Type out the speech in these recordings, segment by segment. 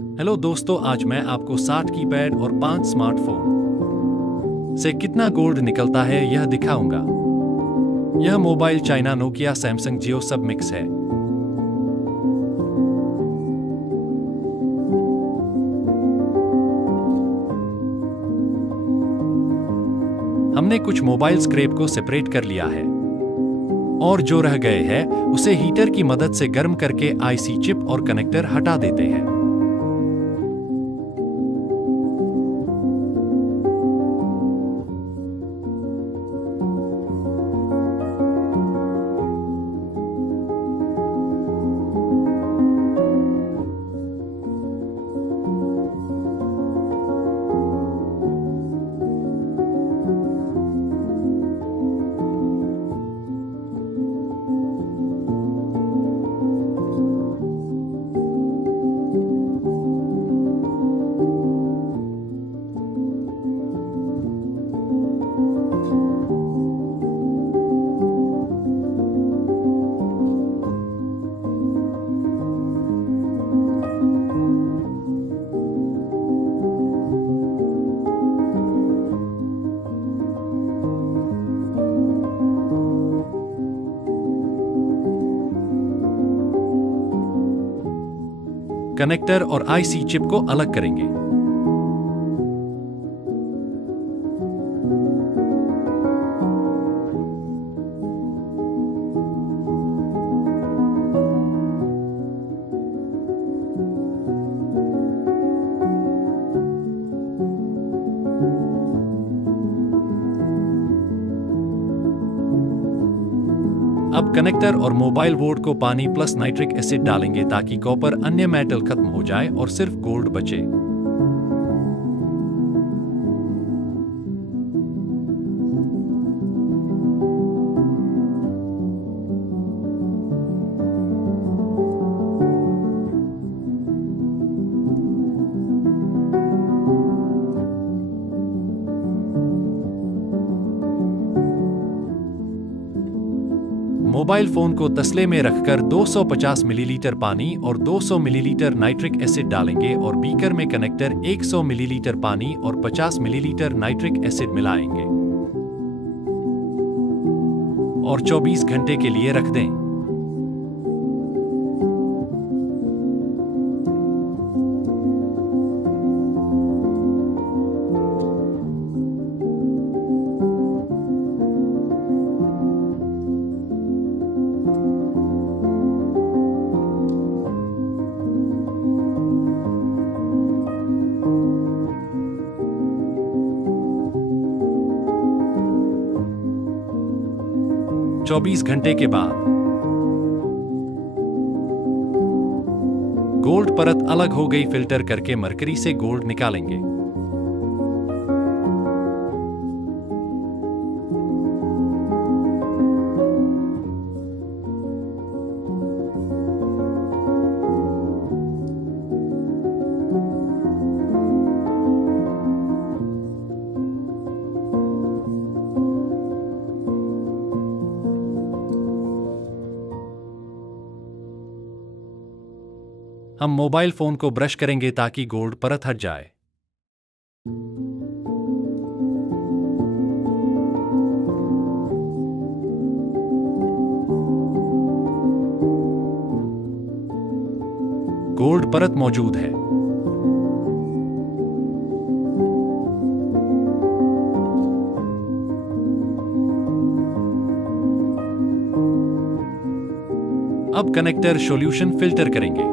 Hello दोस्तों, आज मैं आपको 60 कीपैड और 5 स्मार्टफोन से कितना गोल्ड निकलता है यह दिखाऊंगा। यह मोबाइल चाइना, नोकिया, सैमसंग, जियो सब मिक्स है। हमने कुछ मोबाइल स्क्रैप को सेपरेट कर लिया है और जो रह गए हैं उसे हीटर की मदद से गर्म करके आईसी चिप और कनेक्टर हटा देते हैं। कनेक्टर और आईसी चिप को अलग करेंगे। अब कनेक्टर और मोबाइल बोर्ड को पानी प्लस नाइट्रिक एसिड डालेंगे ताकि कॉपर अन्य मेटल खत्म हो जाए और सिर्फ गोल्ड बचे। मोबाइल फोन को तसले में रखकर 250 मिलीलीटर पानी और 200 मिलीलीटर नाइट्रिक एसिड डालेंगे और बीकर में कनेक्टर 100 मिलीलीटर पानी और 50 मिलीलीटर नाइट्रिक एसिड मिलाएंगे और 24 घंटे के लिए रख दें। चौबीस घंटे के बाद गोल्ड परत अलग हो गई। फिल्टर करके मरकरी से गोल्ड निकालेंगे। हम मोबाइल फोन को ब्रश करेंगे ताकि गोल्ड परत हट जाए। गोल्ड परत मौजूद है। अब कनेक्टर सॉल्यूशन फिल्टर करेंगे।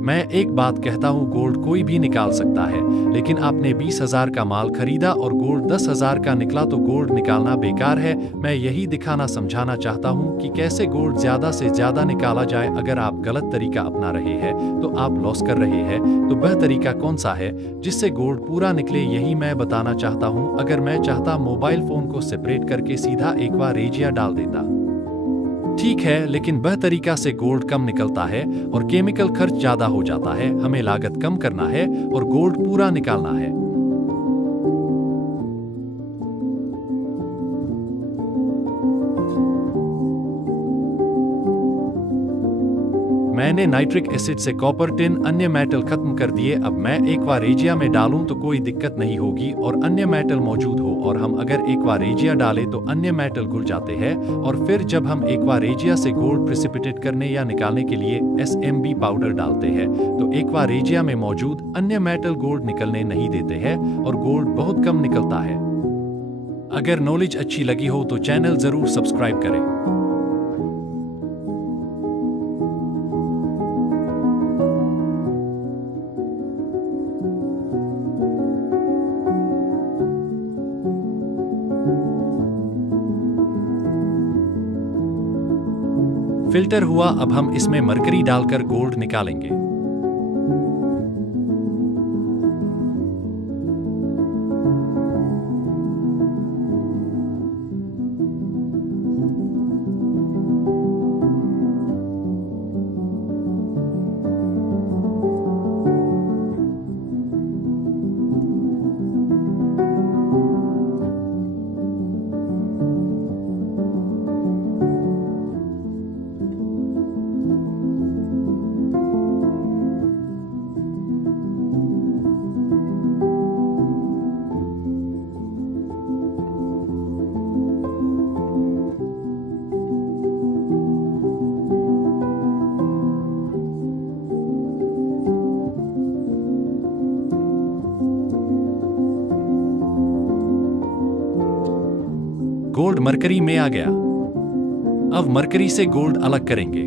मैं एक बात कहता हूं, गोल्ड कोई भी निकाल सकता है, लेकिन आपने 20,000 का माल खरीदा और गोल्ड 10,000 का निकला तो गोल्ड निकालना बेकार है। मैं यही दिखाना समझाना चाहता हूं कि कैसे गोल्ड ज्यादा से ज्यादा निकाला जाए। अगर आप गलत तरीका अपना रहे हैं तो आप लॉस कर रहे हैं। तो वह तरीका कौन सा है जिससे गोल्ड पूरा निकले, यही मैं बताना चाहता हूं। अगर मैं चाहता मोबाइल फोन को सेपरेट करके सीधा एक बार रेजिया डाल देता, ठीक है, लेकिन वह तरीका से गोल्ड कम निकलता है और केमिकल खर्च ज्यादा हो जाता है। हमें लागत कम करना है और गोल्ड पूरा निकालना है। मैंने नाइट्रिक एसिड से कॉपर, टिन, अन्य मेटल खत्म कर दिए। अब मैं एक्वारेजिया में डालूं तो कोई दिक्कत नहीं होगी और अन्य मेटल मौजूद हो, और हम अगर एक्वारेजिया डालें तो अन्य मेटल घुल जाते हैं, और फिर जब हम एक्वारेजिया से गोल्ड प्रिसिपिटेट करने या निकालने के लिए SMB पाउडर डालते हैं तो एक्वारेजिया में मौजूद अन्य मेटल गोल्ड निकलने नहीं देते हैं और गोल्ड बहुत कम निकलता है। अगर नॉलेज अच्छी लगी हो तो चैनल जरूर सब्सक्राइब करें। फिल्टर हुआ, अब हम इसमें मरकरी डालकर गोल्ड निकालेंगे। गोल्ड मरकरी में आ गया। अब मरकरी से गोल्ड अलग करेंगे।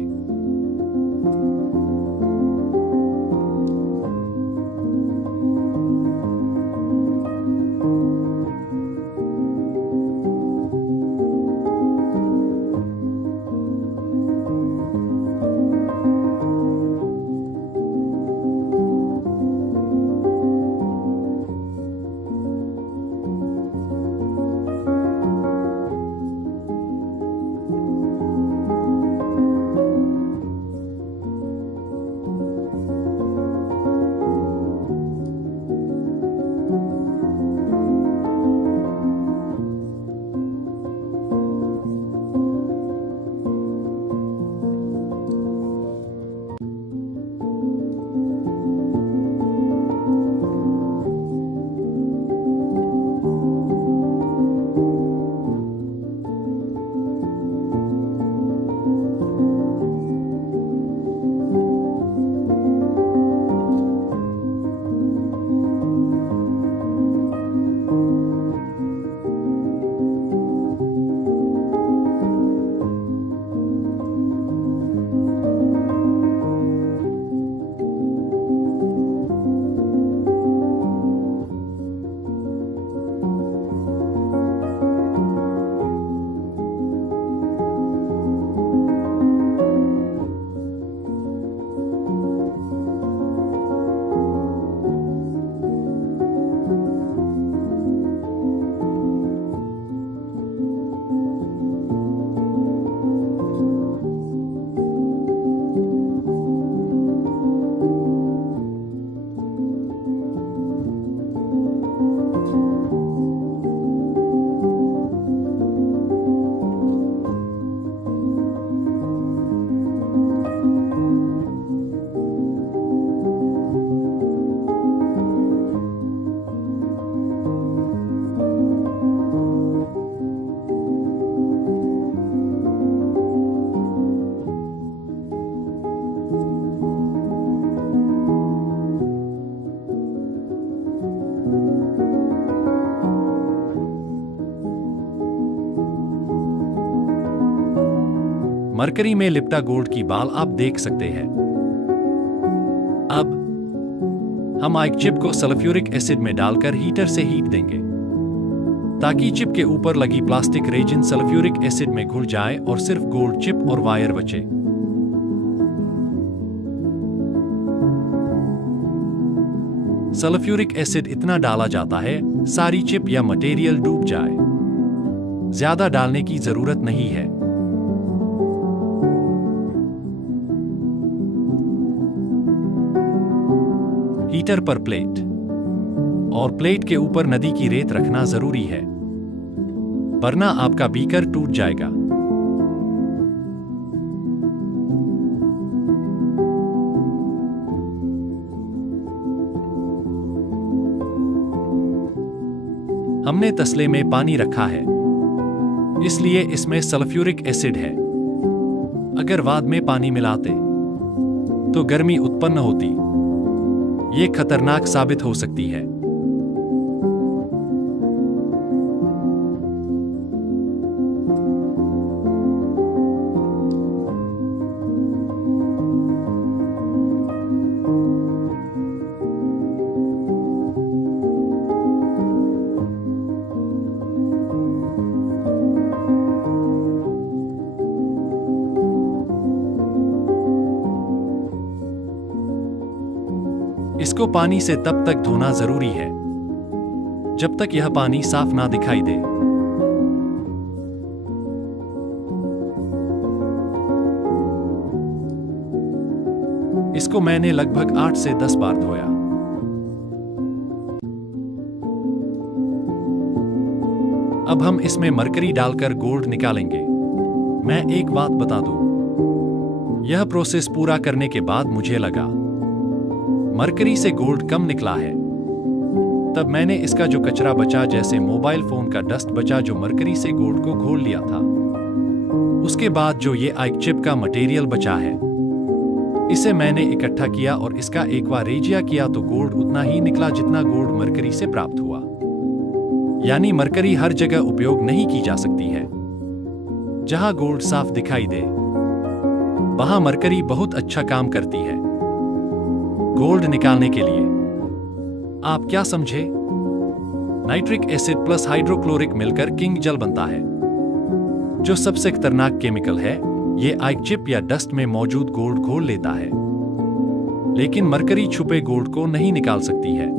मरकरी में लिपटा गोल्ड की बाल आप देख सकते हैं। अब हम एक चिप को सल्फ्यूरिक एसिड में डालकर हीटर से हीट देंगे ताकि चिप के ऊपर लगी प्लास्टिक रेजिन सल्फ्यूरिक एसिड में घुल जाए और सिर्फ गोल्ड चिप और वायर बचे। सल्फ्यूरिक एसिड इतना डाला जाता है सारी चिप या मटेरियल डूब जाए। ज्यादा डालने की जरूरत नहीं है। हीटर पर प्लेट और प्लेट के ऊपर नदी की रेत रखना जरूरी है, वरना आपका बीकर टूट जाएगा। हमने तसले में पानी रखा है, इसलिए इसमें सल्फ्यूरिक एसिड है। अगर वाद में पानी मिलाते तो गर्मी उत्पन्न होती। ये खतरनाक साबित हो सकती है। इसको पानी से तब तक धोना जरूरी है जब तक यह पानी साफ ना दिखाई दे। इसको मैंने लगभग 8 से 10 बार धोया। अब हम इसमें मरकरी डालकर गोल्ड निकालेंगे। मैं एक बात बता दूं, यह प्रोसेस पूरा करने के बाद मुझे लगा मरकरी से गोल्ड कम निकला है। तब मैंने इसका जो कचरा बचा, जैसे मोबाइल फोन का डस्ट बचा, जो मरकरी से गोल्ड को घोल लिया था, उसके बाद जो ये आइक चिप का मटेरियल बचा है, इसे मैंने इकट्ठा किया और इसका एक्वारेजिया किया तो गोल्ड उतना ही निकला जितना गोल्ड मरकरी से प्राप्त हुआ। यानी मरकरी हर जगह उपयोग नहीं की जा सकती है। जहां गोल्ड साफ दिखाई दे वहां मरकरी बहुत अच्छा काम करती है गोल्ड निकालने के लिए। आप क्या समझे? नाइट्रिक एसिड प्लस हाइड्रोक्लोरिक मिलकर किंग जल बनता है, जो सबसे खतरनाक केमिकल है। ये आइक चिप या डस्ट में मौजूद गोल्ड घोल लेता है, लेकिन मरकरी छुपे गोल्ड को नहीं निकाल सकती है।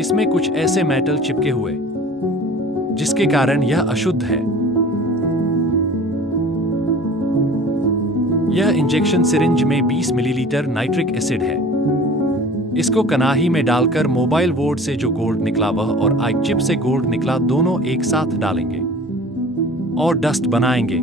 इसमें कुछ ऐसे मेटल चिपके हुए जिसके कारण यह अशुद्ध है। यह इंजेक्शन सिरिंज में 20 मिलीलीटर नाइट्रिक एसिड है। इसको कनाही में डालकर मोबाइल बोर्ड से जो गोल्ड निकला वह और आइक चिप से गोल्ड निकला दोनों एक साथ डालेंगे और डस्ट बनाएंगे।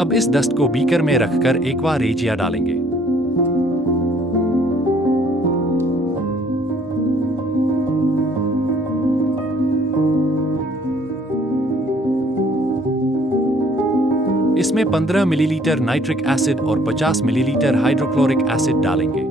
अब इस डस्ट को बीकर में रखकर एक्वारेजिया डालेंगे। इसमें 15 मिलीलीटर नाइट्रिक एसिड और 50 मिलीलीटर हाइड्रोक्लोरिक एसिड डालेंगे।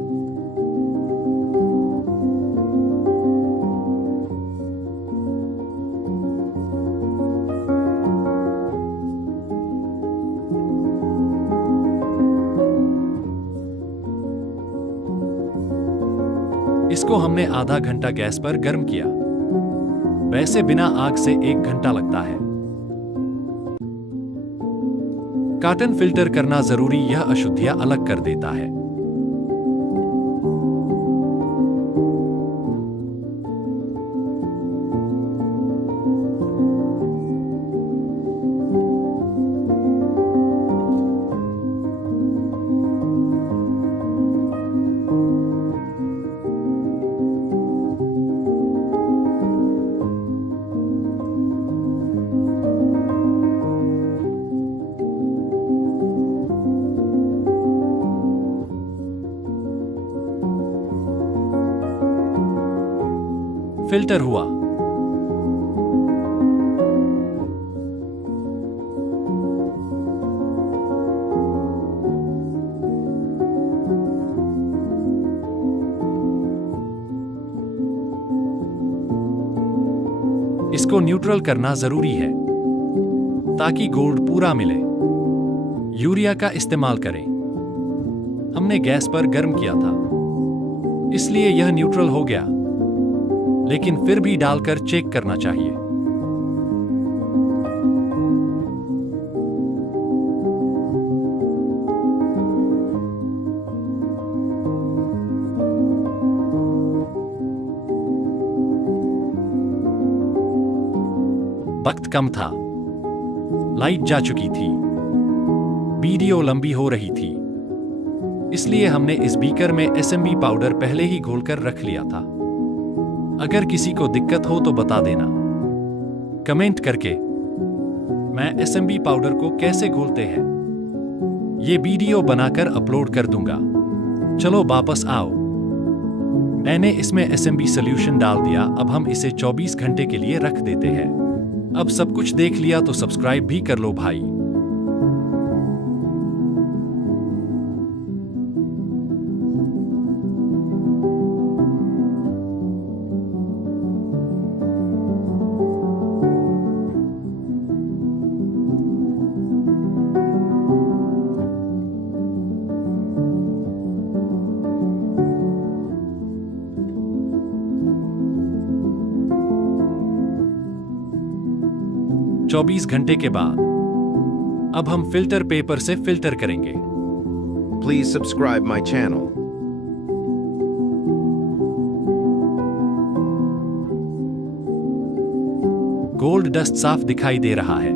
इसको हमने आधा घंटा गैस पर गर्म किया। वैसे बिना आग से 1 घंटा लगता है। कॉटन फिल्टर करना जरूरी, यह अशुद्धियां अलग कर देता है। फिल्टर हुआ। इसको न्यूट्रल करना जरूरी है ताकि गोल्ड पूरा मिले। यूरिया का इस्तेमाल करें। हमने गैस पर गर्म किया था, इसलिए यह न्यूट्रल हो गया, लेकिन फिर भी डालकर चेक करना चाहिए। वक्त कम था, लाइट जा चुकी थी, वीडियो लंबी हो रही थी, इसलिए हमने इस बीकर में एसएमबी पाउडर पहले ही घोलकर रख लिया था। अगर किसी को दिक्कत हो तो बता देना कमेंट करके। मैं एसएमबी पाउडर को कैसे घोलते हैं ये वीडियो बनाकर अपलोड कर दूंगा। चलो वापस आओ। मैंने इसमें एसएमबी सॉल्यूशन डाल दिया। अब हम इसे 24 घंटे के लिए रख देते हैं। अब सब कुछ देख लिया तो सब्सक्राइब भी कर लो भाई। चौबीस घंटे के बाद अब हम फिल्टर पेपर से फिल्टर करेंगे। Please subscribe my channel. Gold dust साफ दिखाई दे रहा है।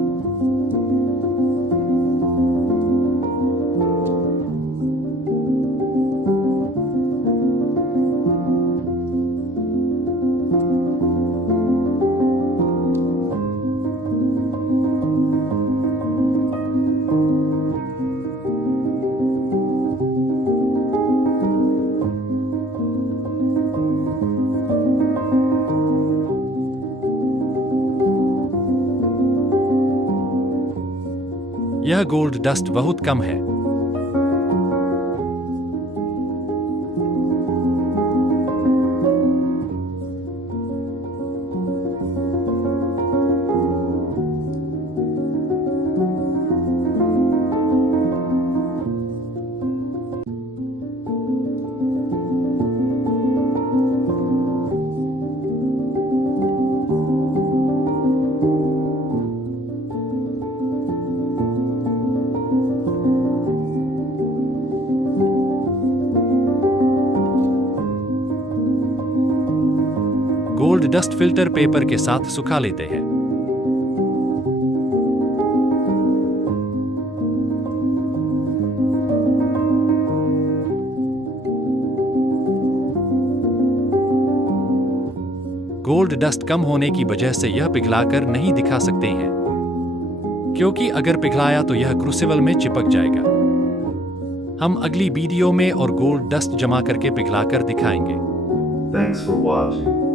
यह गोल्ड डस्ट बहुत कम है। गोल्ड डस्ट फिल्टर पेपर के साथ सुखा लेते हैं। गोल्ड डस्ट कम होने की वजह से यह पिघलाकर नहीं दिखा सकते हैं, क्योंकि अगर पिघलाया तो यह क्रूसिबल में चिपक जाएगा। हम अगली वीडियो में और गोल्ड डस्ट जमा करके पिघलाकर दिखाएंगे। Thanks for watching.